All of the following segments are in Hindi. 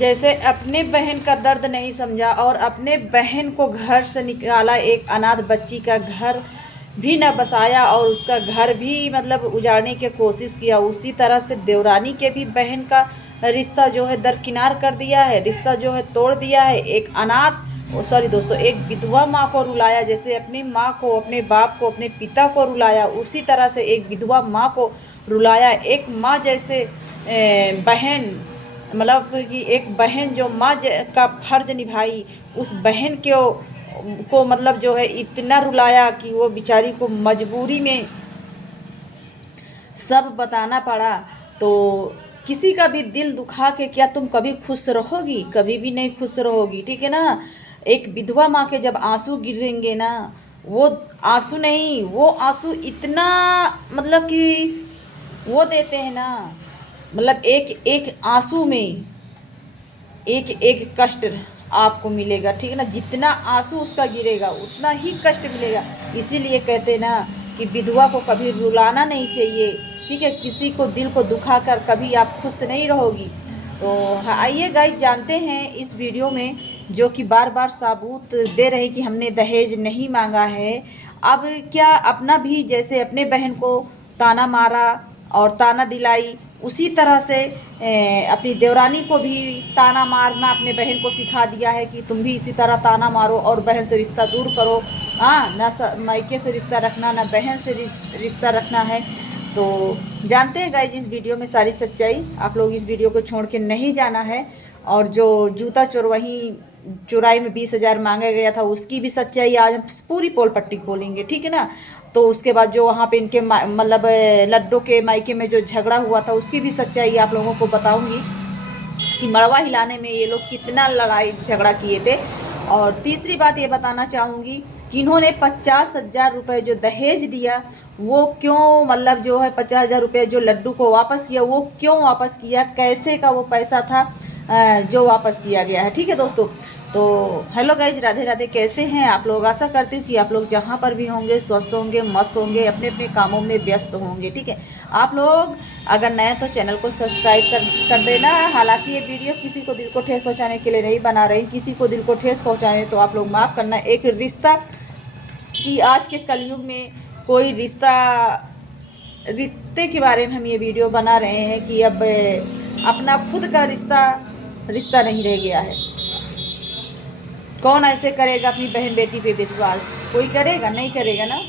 जैसे अपने बहन का दर्द नहीं समझा और अपने बहन को घर से निकाला, एक अनाथ बच्ची का घर भी न बसाया और उसका घर भी मतलब उजाड़ने की कोशिश किया, उसी तरह से देवरानी के भी बहन का रिश्ता जो है दरकिनार कर दिया है, रिश्ता जो है तोड़ दिया है। एक अनाथ सॉरी दोस्तों, एक विधवा माँ को रुलाया, जैसे अपनी माँ को, अपने बाप को, अपने पिता को रुलाया, उसी तरह से एक विधवा माँ को रुलाया। एक माँ जैसे बहन, मतलब कि एक बहन जो माँ का फर्ज निभाई, उस बहन को मतलब जो है इतना रुलाया कि वो बेचारी को मजबूरी में सब बताना पड़ा। तो किसी का भी दिल दुखा के क्या तुम कभी खुश रहोगी? कभी भी नहीं खुश रहोगी, ठीक है ना। एक विधवा माँ के जब आंसू गिरेंगे ना, वो आंसू नहीं, वो आंसू इतना मतलब कि वो देते हैं ना, मतलब एक एक आंसू में एक एक कष्ट आपको मिलेगा, ठीक है ना। जितना आंसू उसका गिरेगा उतना ही कष्ट मिलेगा। इसीलिए कहते हैं ना कि विधवा को कभी रुलाना नहीं चाहिए, ठीक है। किसी को दिल को दुखा कर कभी आप खुश नहीं रहोगी। तो आइए गाइस, जानते हैं इस वीडियो में, जो कि बार बार सबूत दे रहे कि हमने दहेज नहीं मांगा है। अब क्या अपना भी जैसे अपने बहन को ताना मारा और ताना दिलाई, उसी तरह से अपनी देवरानी को भी ताना मारना अपने बहन को सिखा दिया है कि तुम भी इसी तरह ताना मारो और बहन से रिश्ता दूर करो। हाँ, ना मायके से रिश्ता रखना, ना बहन से रिश्ता रखना है। तो जानते हैं गाइस इस वीडियो में सारी सच्चाई, आप लोग इस वीडियो को छोड़ के नहीं जाना है। और जो जूता चुराई में 20,000 मांगा गया था, उसकी भी सच्चाई आज हम पूरी पोल पट्टी खोलेंगे, ठीक है ना। तो उसके बाद जो वहाँ पे इनके मतलब लड्डू के मायके में जो झगड़ा हुआ था, उसकी भी सच्चाई आप लोगों को बताऊंगी कि मड़वा हिलाने में ये लोग कितना लड़ाई झगड़ा किए थे। और तीसरी बात ये बताना चाहूँगी कि इन्होंने 50,000 रुपये जो दहेज दिया, वो क्यों मतलब जो है 50,000 रुपये जो लड्डू को वापस किया, वो क्यों वापस किया, कैसे का वो पैसा था जो वापस किया गया है, ठीक है दोस्तों। तो हेलो गाइज, राधे राधे, कैसे हैं आप लोग? आशा करती हूँ कि आप लोग जहाँ पर भी होंगे स्वस्थ होंगे, मस्त होंगे, अपने अपने कामों में व्यस्त होंगे, ठीक है। आप लोग अगर नए तो चैनल को सब्सक्राइब कर देना। हालांकि ये वीडियो किसी को दिल को ठेस पहुँचाने के लिए नहीं बना रही, किसी को दिल को ठेस पहुँचाने तो आप लोग माफ़ करना। एक रिश्ता कि आज के कलयुग में कोई रिश्ते के बारे में हम ये वीडियो बना रहे हैं कि अब अपना खुद का रिश्ता नहीं रह गया है। कौन ऐसे करेगा अपनी बहन बेटी पे विश्वास? कोई करेगा? नहीं करेगा ना।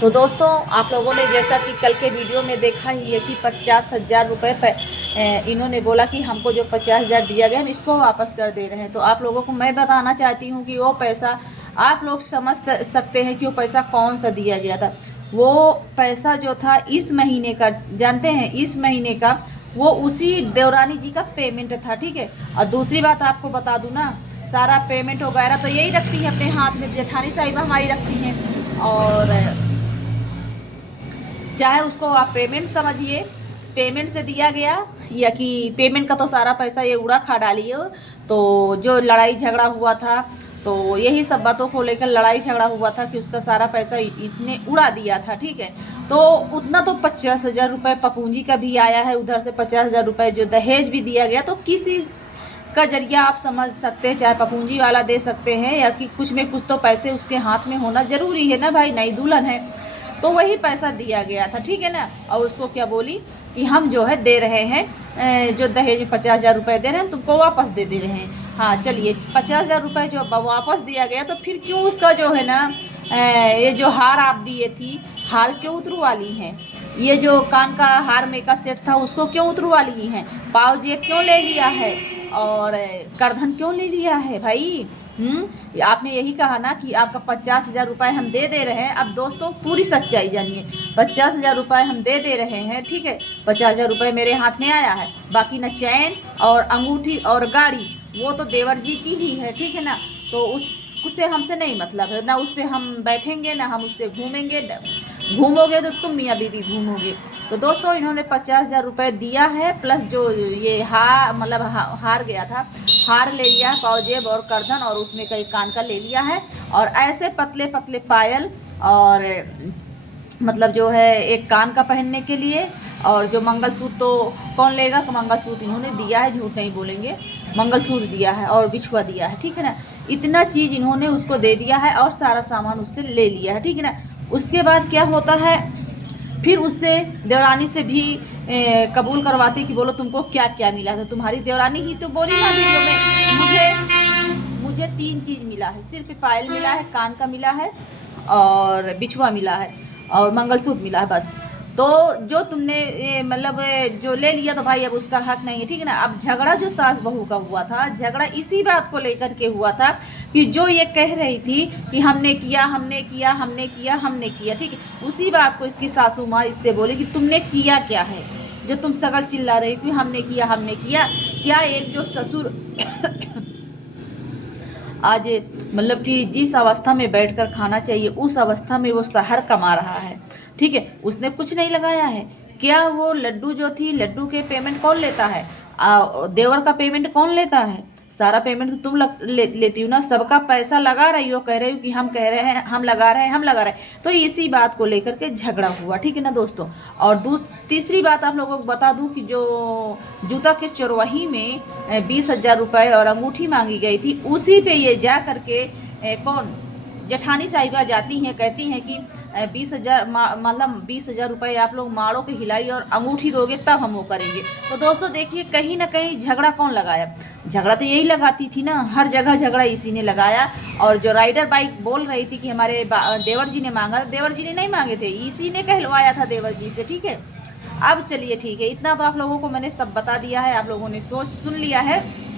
तो दोस्तों, आप लोगों ने जैसा कि कल के वीडियो में देखा ही है कि 50,000 रुपये इन्होंने बोला कि हमको जो 50,000 दिया गया हम इसको वापस कर दे रहे हैं। तो आप लोगों को मैं बताना चाहती हूँ कि वो पैसा आप लोग समझ सकते हैं कि वो पैसा कौन सा दिया गया था। वो पैसा जो था इस महीने का, जानते हैं, इस महीने का वो उसी देवरानी जी का पेमेंट था, ठीक है। और दूसरी बात आपको बता दूँ ना, सारा पेमेंट वगैरह तो यही रखती है अपने हाथ में, जेठानी साहिबा हमारी रखती हैं। और चाहे उसको आप पेमेंट समझिए, पेमेंट से दिया गया, या कि पेमेंट का तो सारा पैसा ये उड़ा खा डालिए। तो जो लड़ाई झगड़ा हुआ था, तो यही सब बातों को लेकर लड़ाई झगड़ा हुआ था कि उसका सारा पैसा इसने उड़ा दिया था, ठीक है। तो उतना तो 50,000 रुपये पपूंजी का भी आया है, उधर से 50,000 रुपये जो दहेज भी दिया गया। तो किसी का जरिया आप समझ सकते हैं, चाहे पपूंजी वाला दे सकते हैं, या कि कुछ में कुछ तो पैसे उसके हाथ में होना ज़रूरी है ना भाई, नई दुल्हन है। तो वही पैसा दिया गया था, ठीक है ना। और उसको क्या बोली कि हम जो है दे रहे हैं, जो दहेज में 50,000 रुपये दे रहे हैं तुमको वापस दे रहे हैं। हाँ चलिए, 50,000 रुपये जो वापस दिया गया, तो फिर क्यों उसका जो है ना ये जो हार आप दिए थी, हार क्यों उतरवा ली हैं? ये जो कान का हार में का सेट था उसको क्यों उतरवा ली हैं? पाव जेब क्यों ले लिया है? और करधन क्यों ले लिया है भाई? आपने यही कहा ना कि आपका 50,000 रुपये हम दे रहे हैं। अब दोस्तों पूरी सच्चाई जानिए, 50,000 रुपये हम दे रहे हैं, ठीक है। 50,000 रुपये मेरे हाथ में आया है, बाकी न चैन और अंगूठी और गाड़ी वो तो देवर जी की ही है, ठीक है ना। तो उससे हमसे नहीं मतलब है ना, उस पर हम बैठेंगे ना हम उससे घूमेंगे। घूमोगे तो तुम मियाँ बीवी घूमोगे। तो दोस्तों, इन्होंने 50,000 रुपये दिया है, प्लस जो ये हार गया था, हार ले लिया है, पावजेब और करधन, और उसमें कई कान का ले लिया है। और ऐसे पतले पतले पायल, और मतलब जो है एक कान का पहनने के लिए, और जो मंगलसूत्र तो कौन लेगा, कि मंगलसूत्र इन्होंने दिया है, झूठ नहीं बोलेंगे, मंगलसूत्र दिया है और बिछुआ दिया है, ठीक है ना। इतना चीज़ इन्होंने उसको दे दिया है और सारा सामान उससे ले लिया है, ठीक है ना। उसके बाद क्या होता है, फिर उससे देवरानी से भी कबूल करवाते कि बोलो तुमको क्या क्या मिला था। तुम्हारी देवरानी ही तो बोली ना वीडियो में, मुझे 3 चीज़ मिला है, सिर्फ पायल मिला है, कान का मिला है और बिछुआ मिला है और मंगलसूत्र मिला है, बस। तो जो तुमने मतलब जो ले लिया तो भाई अब उसका हक नहीं है, ठीक है ना। अब झगड़ा जो सास बहू का हुआ था, झगड़ा इसी बात को लेकर के हुआ था कि जो ये कह रही थी कि हमने किया हमने किया हमने किया हमने किया, ठीक है। उसी बात को इसकी सासू माँ इससे बोली कि तुमने किया क्या है, जो तुम सगल चिल्ला रही कि हमने किया हमने किया। क्या एक जो ससुर आज मतलब कि जिस अवस्था में बैठकर खाना चाहिए उस अवस्था में वो शहर कमा रहा है, ठीक है, उसने कुछ नहीं लगाया है। क्या वो लड्डू जो थी, लड्डू के पेमेंट कौन लेता है, देवर का पेमेंट कौन लेता है, सारा पेमेंट तो तुम लेती हो ना। सबका पैसा लगा रही हो, कह रही हो कि हम कह रहे हैं हम लगा रहे हैं हम लगा रहे हैं, तो इसी बात को लेकर के झगड़ा हुआ, ठीक है ना दोस्तों। और तीसरी बात आप लोगों को बता दूं कि जो जूता के चरवाही में 20,000 रुपये और अंगूठी मांगी गई थी, उसी पे ये जा करके कौन जेठानी साहिबा जाती हैं, कहती हैं कि 20,000 मतलब 20,000 रुपये आप लोग माड़ो के हिलाई और अंगूठी दोगे तब हम वो करेंगे। तो दोस्तों देखिए, कहीं ना कहीं झगड़ा कौन लगाया, झगड़ा तो यही लगाती थी ना, हर जगह झगड़ा इसी ने लगाया। और जो राइडर बाइक बोल रही थी कि हमारे देवर जी ने मांगा, देवर जी ने नहीं मांगे थे, इसी ने कहलवाया था देवर जी से, ठीक है। अब चलिए ठीक है, इतना तो आप लोगों को मैंने सब बता दिया है, आप लोगों ने सोच सुन लिया है।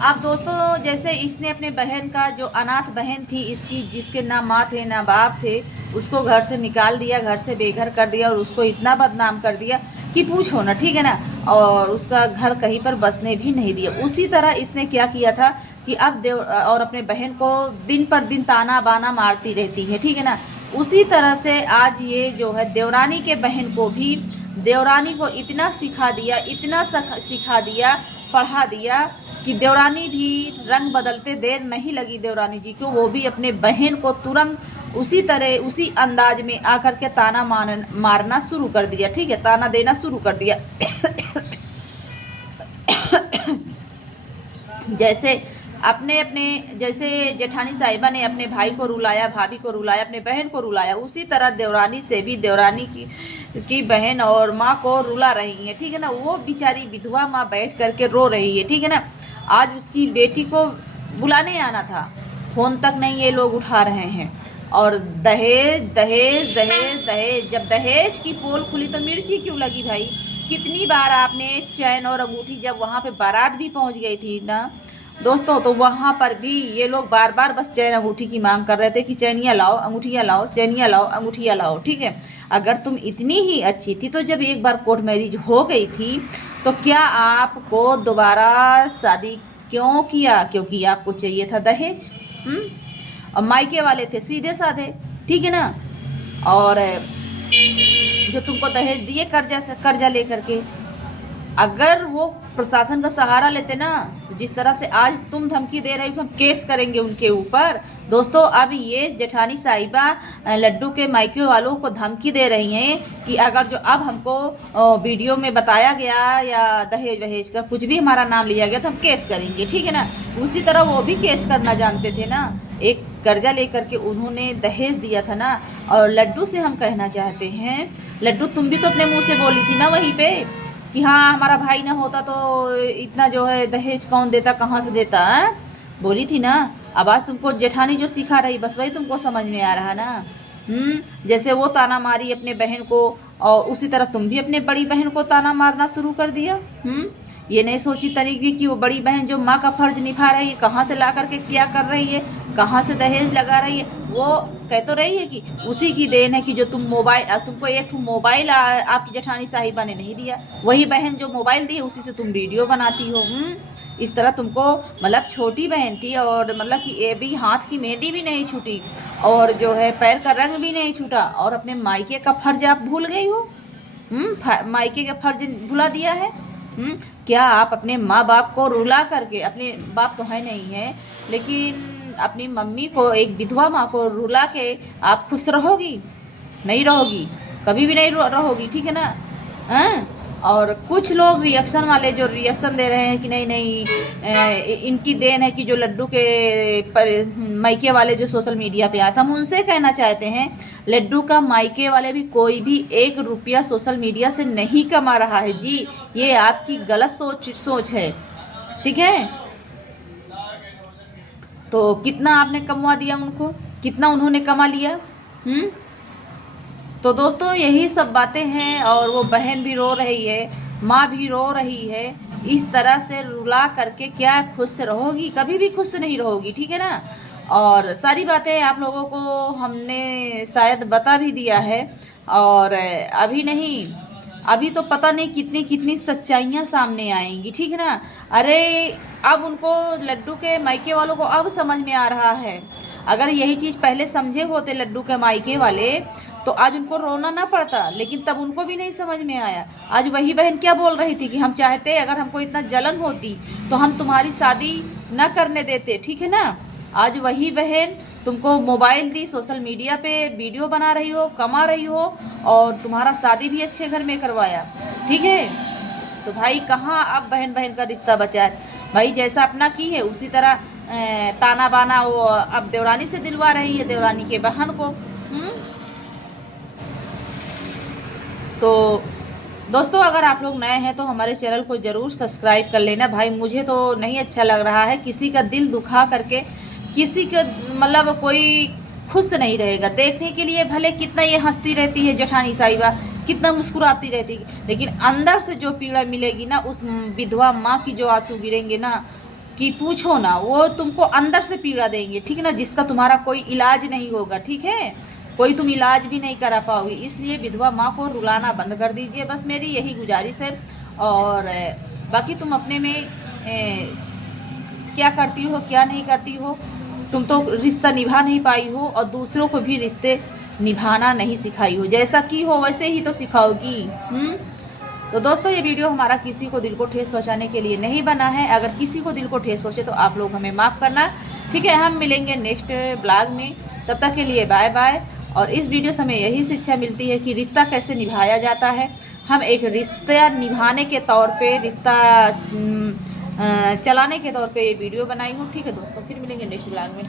अब दोस्तों जैसे इसने अपने बहन का, जो अनाथ बहन थी इसकी, जिसके ना माँ थे ना बाप थे, उसको घर से निकाल दिया, घर से बेघर कर दिया और उसको इतना बदनाम कर दिया कि पूछो ना, ठीक है ना। और उसका घर कहीं पर बसने भी नहीं दिया। उसी तरह इसने क्या किया था कि अब और अपने बहन को दिन पर दिन ताना बाना मारती रहती है, ठीक है ना। उसी तरह से आज ये जो है देवरानी के बहन को भी, देवरानी को इतना सिखा दिया, इतना सिखा दिया, पढ़ा दिया कि देवरानी भी रंग बदलते देर नहीं लगी देवरानी जी को, वो भी अपने बहन को तुरंत उसी तरह उसी अंदाज में आकर के ताना मारना शुरू कर दिया, ठीक है, ताना देना शुरू कर दिया। जैसे जेठानी साहिबा ने अपने भाई को रुलाया, भाभी को रुलाया, अपने बहन को रुलाया, उसी तरह देवरानी से भी देवरानी की बहन और माँ को रुला रही है, ठीक है ना। वो बेचारी विधवा माँ बैठ करके रो रही है, ठीक है ना। आज उसकी बेटी को बुलाने आना था, फ़ोन तक नहीं ये लोग उठा रहे हैं। और दहेज दहेज दहेज दहेज, जब दहेज की पोल खुली तो मिर्ची क्यों लगी भाई। कितनी बार आपने चैन और अंगूठी, जब वहाँ पे बारात भी पहुँच गई थी ना दोस्तों, तो वहाँ पर भी ये लोग बार बार बस चैन अंगूठी की मांग कर रहे थे कि चैनियाँ लाओ, अंगूठियाँ लाओ, चैनियाँ लाओ, अंगूठियाँ लाओ, ठीक है। अगर तुम इतनी ही अच्छी थी तो जब एक बार कोर्ट मैरिज हो गई थी तो क्या आपको दोबारा शादी क्यों किया, क्योंकि आपको चाहिए था दहेज। और मायके वाले थे सीधे साधे, ठीक है ना। और जो तुमको दहेज दिए कर्जा लेकर के, अगर वो प्रशासन का सहारा लेते ना, तो जिस तरह से आज तुम धमकी दे रही हो हम केस करेंगे उनके ऊपर। दोस्तों अब ये जेठानी साहिबा लड्डू के मायके वालों को धमकी दे रही हैं कि अगर जो अब हमको वीडियो में बताया गया या दहेज वहेज का कुछ भी हमारा नाम लिया गया तो हम केस करेंगे, ठीक है ना। उसी तरह वो भी केस करना जानते थे ना, एक कर्जा लेकर के उन्होंने दहेज दिया था ना। और लड्डू से हम कहना चाहते हैं, लड्डू तुम भी तो अपने मुँह से बोली थी ना वहीं पे कि हाँ हमारा भाई ना होता तो इतना जो है दहेज कौन देता, कहाँ से देता है, बोली थी ना। अब आज तुमको जेठानी जो सिखा रही बस वही तुमको समझ में आ रहा ना। जैसे वो ताना मारी अपने बहन को, और उसी तरह तुम भी अपने बड़ी बहन को ताना मारना शुरू कर दिया। ये नहीं सोची तरीके कि वो बड़ी बहन जो माँ का फर्ज निभा रही है, कहाँ से ला करके क्या कर रही है, कहाँ से दहेज लगा रही है। वो कह तो रही है कि उसी की देन है कि जो तुमको एक मोबाइल आपकी जेठानी साहिबा ने नहीं दिया, वही बहन जो मोबाइल दी है उसी से तुम वीडियो बनाती हो। इस तरह तुमको, मतलब छोटी बहन थी और मतलब कि ये भी हाथ की मेहंदी भी नहीं छूटी और जो है पैर का रंग भी नहीं छूटा, और अपने मायके का फर्ज आप भूल गई हो। मायके का फर्ज भुला दिया है। क्या आप अपने माँ बाप को रुला करके, अपने बाप तो है नहीं है लेकिन अपनी मम्मी को, एक विधवा माँ को रुला के आप खुश रहोगी? नहीं रहोगी, कभी भी नहीं रहोगी, ठीक है ना। हैं। और कुछ लोग रिएक्शन वाले जो रिएक्शन दे रहे हैं कि नहीं नहीं इनकी देन है कि जो लड्डू के मायके वाले जो सोशल मीडिया पे आए थे, हम उनसे कहना चाहते हैं लड्डू का मायके वाले भी कोई भी 1 रुपया सोशल मीडिया से नहीं कमा रहा है जी, ये आपकी गलत सोच है, ठीक है। तो कितना आपने कमवा दिया उनको, कितना उन्होंने कमा लिया। तो दोस्तों यही सब बातें हैं। और वो बहन भी रो रही है, माँ भी रो रही है। इस तरह से रुला करके क्या खुश रहोगी, कभी भी खुश नहीं रहोगी, ठीक है ना। और सारी बातें आप लोगों को हमने शायद बता भी दिया है। और अभी नहीं, अभी तो पता नहीं कितनी कितनी सच्चाइयाँ सामने आएंगी, ठीक है ना। अरे अब उनको लड्डू के मायके वालों को अब समझ में आ रहा है। अगर यही चीज़ पहले समझे होते लड्डू के मायके वाले तो आज उनको रोना ना पड़ता, लेकिन तब उनको भी नहीं समझ में आया। आज वही बहन क्या बोल रही थी कि हम चाहते अगर हमको इतना जलन होती तो हम तुम्हारी शादी न करने देते, ठीक है ना। आज वही बहन तुमको मोबाइल दी, सोशल मीडिया पे वीडियो बना रही हो, कमा रही हो, और तुम्हारा शादी भी अच्छे घर में करवाया, ठीक है। तो भाई कहाँ अब बहन बहन का रिश्ता बचा है। भाई जैसा अपना की है उसी तरह ताना बाना वो अब देवरानी से दिलवा रही है, देवरानी के बहन को। तो दोस्तों अगर आप लोग नए हैं तो हमारे चैनल को ज़रूर सब्सक्राइब कर लेना। भाई मुझे तो नहीं अच्छा लग रहा है किसी का दिल दुखा करके, किसी का मतलब कोई खुश नहीं रहेगा। देखने के लिए भले कितना ये हंसती रहती है जेठानी साहिबा, कितना मुस्कुराती रहती है, लेकिन अंदर से जो पीड़ा मिलेगी ना उस विधवा माँ की, जो आंसू गिरेंगे ना कि पूछो ना, वो तुमको अंदर से पीड़ा देंगे, ठीक है ना। जिसका तुम्हारा कोई इलाज नहीं होगा, ठीक है, कोई तुम इलाज भी नहीं करा पाओगी। इसलिए विधवा माँ को रुलाना बंद कर दीजिए, बस मेरी यही गुजारिश है। और बाकी तुम अपने में क्या करती हो क्या नहीं करती हो, तुम तो रिश्ता निभा नहीं पाई हो और दूसरों को भी रिश्ते निभाना नहीं सिखाई हो। जैसा की हो वैसे ही तो सिखाओगी। तो दोस्तों ये वीडियो हमारा किसी को दिल को ठेस पहुंचाने के लिए नहीं बना है। अगर किसी को दिल को ठेस पहुंचे तो आप लोग हमें माफ़ करना, ठीक है। हम मिलेंगे नेक्स्ट ब्लॉग में, तब तक के लिए बाय बाय। और इस वीडियो से हमें यही शिक्षा मिलती है कि रिश्ता कैसे निभाया जाता है। हम एक रिश्ता निभाने के तौर पे, रिश्ता चलाने के तौर पे ये वीडियो बनाई हूँ, ठीक है दोस्तों। फिर मिलेंगे नेक्स्ट ब्लॉग में।